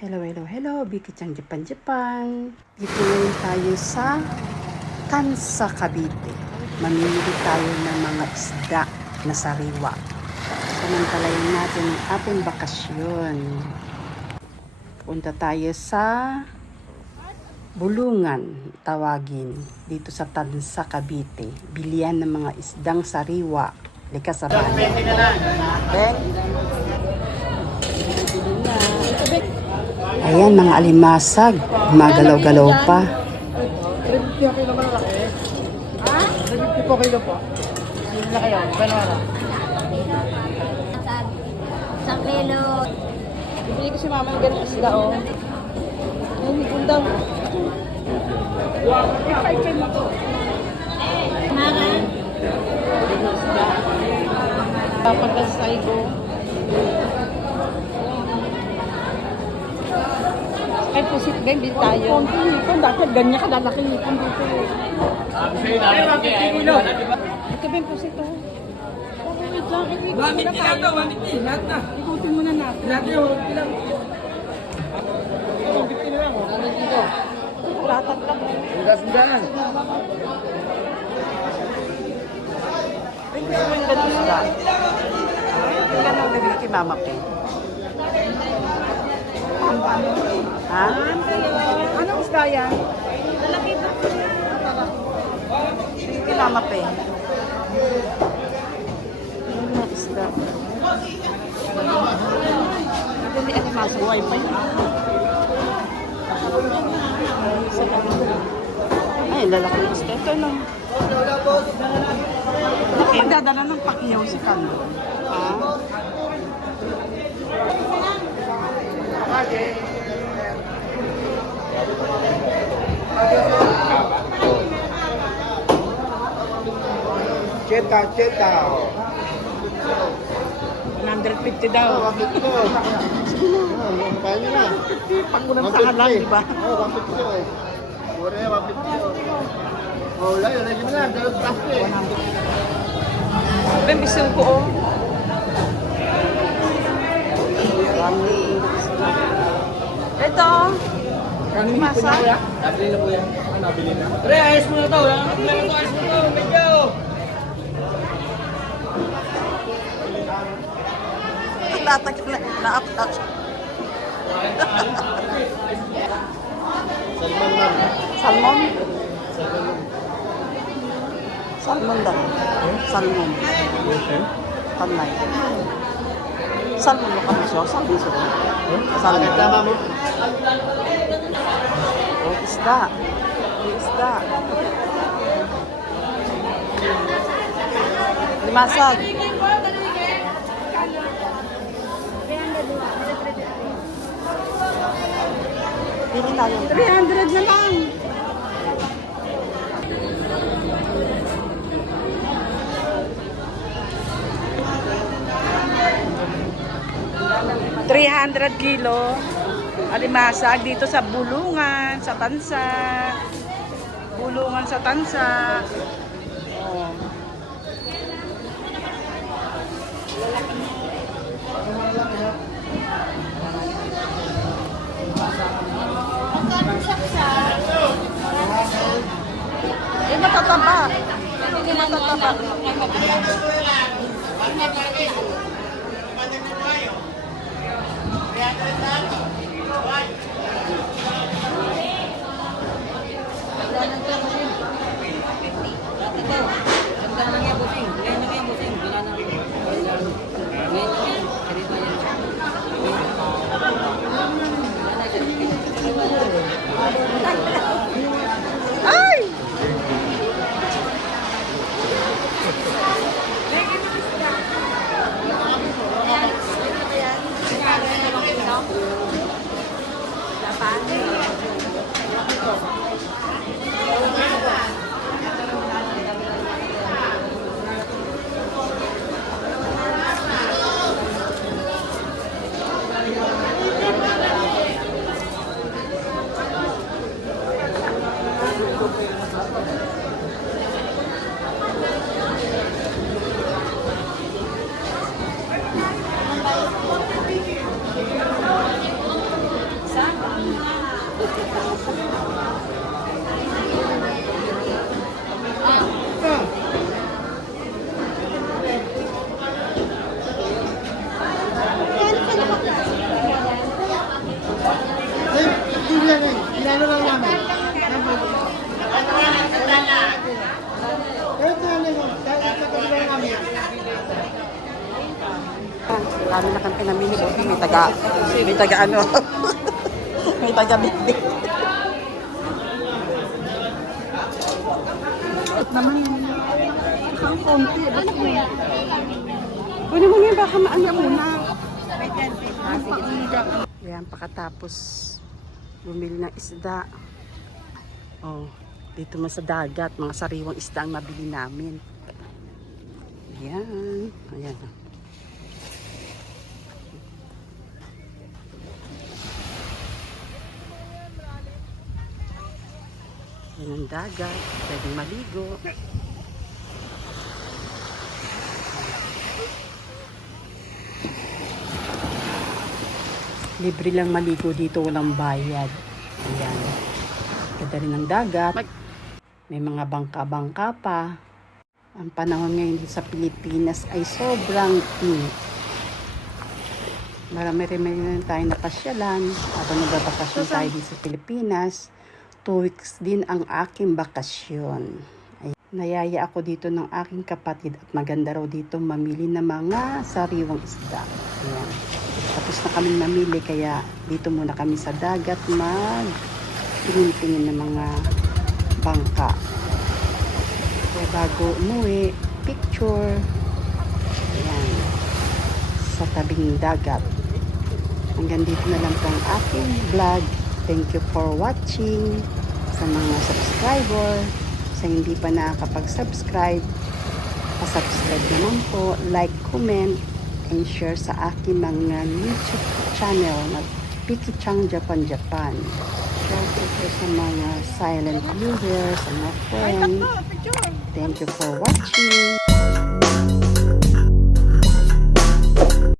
Hello, hello, hello! Bikichan Japan, Japan! Dito ngayon tayo sa Tansa, Cavite. Mamimili tayo ng mga isda na sariwa. Samantalayan natin ang ating bakasyon. Punta tayo sa Bulungan, tawagin, dito sa Tansa, Cavite. Bilian ng mga isdang sariwa. Lika sa bahay. Ben? Ayan, mga alimasag. Gumagalaw-galaw pa. 350 kilo ba lalaki? Ha? 350 po kilo po. Sino na kayo? Banana. Sa kilo. Bibili ko si mama ng ganang isda, oh. Ay, ganda. Ipay-chay mo to. Mara. Papagasay ko. Ay, pusit ba? Bil tayo. Konti hipon. Dati ganyan ka lalaki hipon dito. Ito ba yung pusit, oh? Wait lang. Wamit na ito. Wamit na. Lahat na. Ikutin mo na natin. Lahat na. Wamit lang. Ito, 50 na lang, oh. Ano dito? Lahat lang. Sundan. Ay, gusto mo yung ganun isda? Yung ganun nabili kay Mama Pe. Ha? Anong isda yan? Bili kay Mama Pe. Yung mga isda. Hindi, ano maso wifi? Ay, lalaki ng isda. Ito lang. Bakit magdadala ng pakiyaw si Kano? Ha? Cheta. 150 daw. Kaya nyo na. Pag unang saan lang, di ba? Oo, 150 oh. Pure, 150 oh. Lagi mo na. Dalawang plastic. Ben, gusto ko, oh. Ito. Masa. Nabili na po yan. Nabili na. Pre, ayos mo na to. Ayos mo to. Medyo. Latak na-up-touch. Salman man. Salmon? Salmon daw. Salmon. Tanay. Salmon lo kami siya. Salmon siya. Salmon. Tama mo. Oh, isda. Isda. Limasag. Pili tayo. 300 na lang. $300 kilo alimasag dito sa Bulungan, sa Tansa. Bulungan sa Tansa. Oh. Eh, matataba. Matataba. Ay! Ilano lang namin. Dami na kang pinamili. May taga ano. May taga bitbit. Naman, isang konti. Ano po yan? Kunin mo niya baka maano muna. Ah, Yan, pakatapos bumili ng isda. Oh, dito man sa dagat, mga sariwang isda ang mabili namin. Yan. Ayan. Yan ang dagat. Pwedeng maligo. Libre lang maligo dito, walang bayad. Ayan. Ganda rin ng dagat. May mga bangka-bangka pa. Ang panahon ngayon dito sa Pilipinas ay sobrang init. Marami rin tayo napasyalan. Habang nagbabakasyon tayo dito sa Pilipinas, 2 weeks din ang aking bakasyon. Ay, nayaya ako dito ng aking kapatid at maganda raw dito mamili ng mga sariwang isda. Ayan. Tapos na kami mamili kaya dito muna kami sa dagat tingin-tingin ng mga bangka. Kaya bago umuwi, picture. Ayan. Sa tabing dagat. Hanggang dito na lang po ang aking vlog. Thank you for watching. Sa mga subscriber, sa hindi pa nakakapag-subscribe, pa-subscribe naman po, like, comment, and share sa aking mga YouTube channel na Piki Chang Japan Japan. Shout out po sa mga silent viewers, sa mga friends. Thank you for watching.